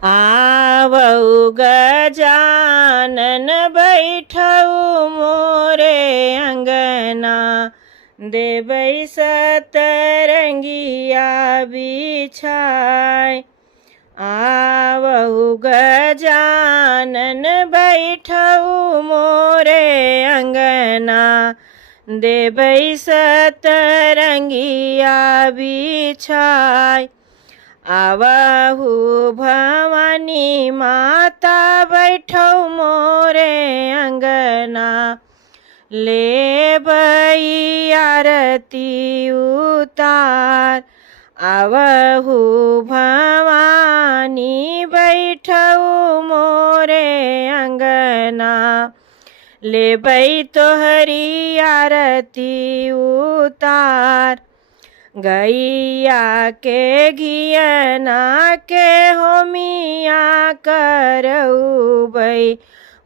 आवऊ गजानन बैठऊ मोरे अंगना, देबै सतरंगिया बिछाय। आवऊ गजानन बैठऊ मोरे अंगना, देबै सतरंगिया बिछाय। आवहु भवानी माता बैठौ मोरे अंगना, लेबै आरती उतार। आवहु भवानी बैठौ मोरे अंगना, लेबै तोहरी आरती उतार। गैया के घियना के होमिया करउबै,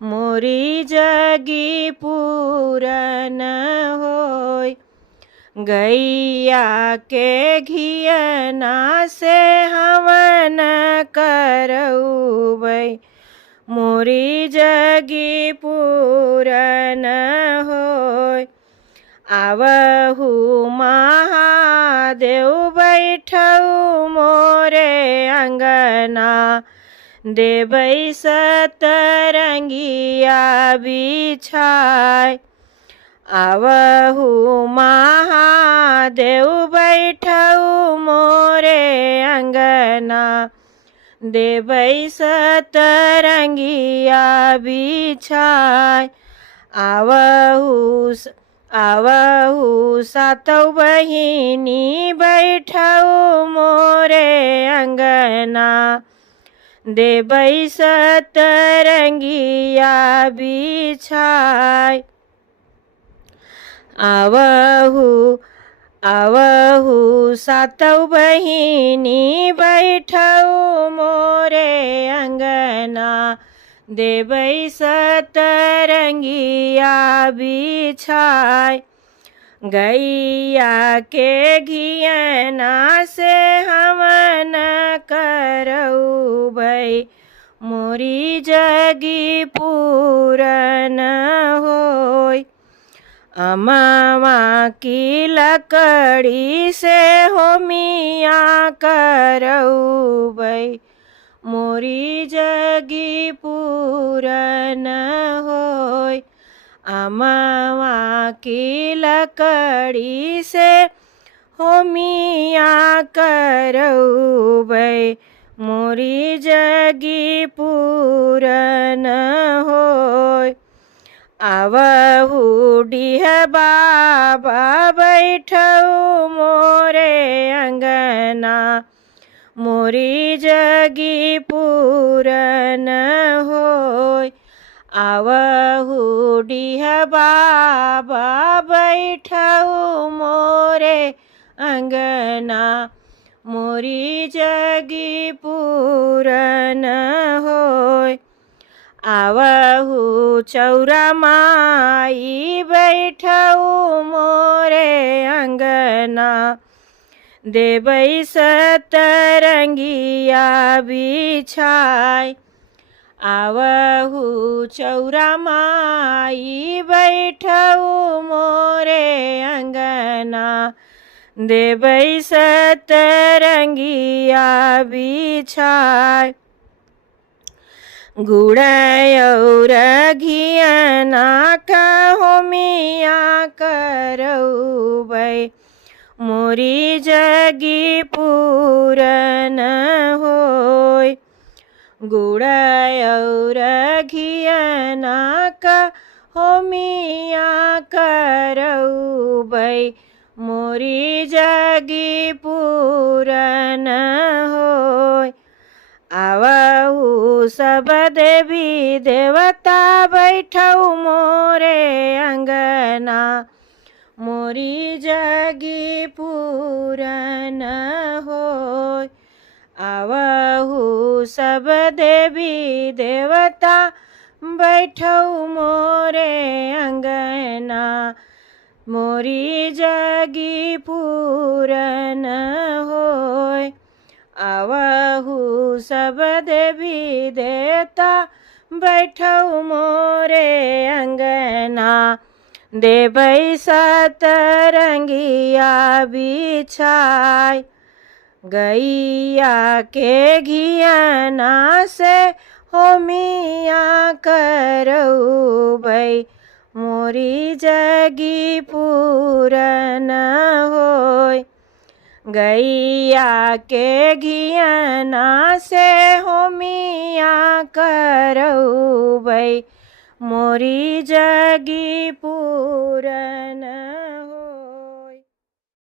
मोरी जगी पूरन होय। गैया के घियना से हवन करउबै, मोरी जगी पूरन होय। आवहु महादेव बैठऊ मोरे अंगना, देबै सतरंगिया बिछाय। आवहु महादेव बैठऊ मोरे अंगना, देबै सतरंगिया बिछाय। आवहु सातौ बहिनी बैठऊ मोरे अंगना, देबै सतरंगिया बिछाय। आवहु सातौ बहिनी बैठऊ मोरे अंगना, देबै सतरंगिया बिछाय। गैया के घियना से हवन करउबै, मोरी जगी पूरन होय। अमवा की लकड़ी से होमिया करउबै, मोरी जगी पूरन होय। अमवा की लकड़ी से होमिया करउबै, मोरी जगी पूरन होय। आवहु डीह बाबा बैठऊ मोरे अंगना, मोरी जगी पूरन होय। आवहु डीह बाबा बैठऊ मोरे अंगना, मोरी जगी पूरन होय। आवहु चौरा माई बैठऊ मोरे अंगना, देबै सतरंगिया बिछाय। आवहु चौरा माई बैठऊ मोरे अंगना, देबै सतरंगिया बिछाय। गुड़ और घियना का होमिया करउबै, मोरी जगी पूरन होय। गुड़ और घियना का होमिया करउबै, मोरी जगी पूरन होय। आवहु सब देवी देवता बैठऊ मोरे अंगना, मोरी जगी पूरन होय। आवहु सब देवी देवता बैठऊ मोरे अंगना, मोरी जगी पूरन होय। आवहु सब देवी देवता बैठऊ मोरे अंगना देबै सतरंगिया बिछाय गैया के घियना से होमिया करऊबै मोरी जगी पूरन होय गैया के घियना से होमिया करऊबै मोरी जगी पूरन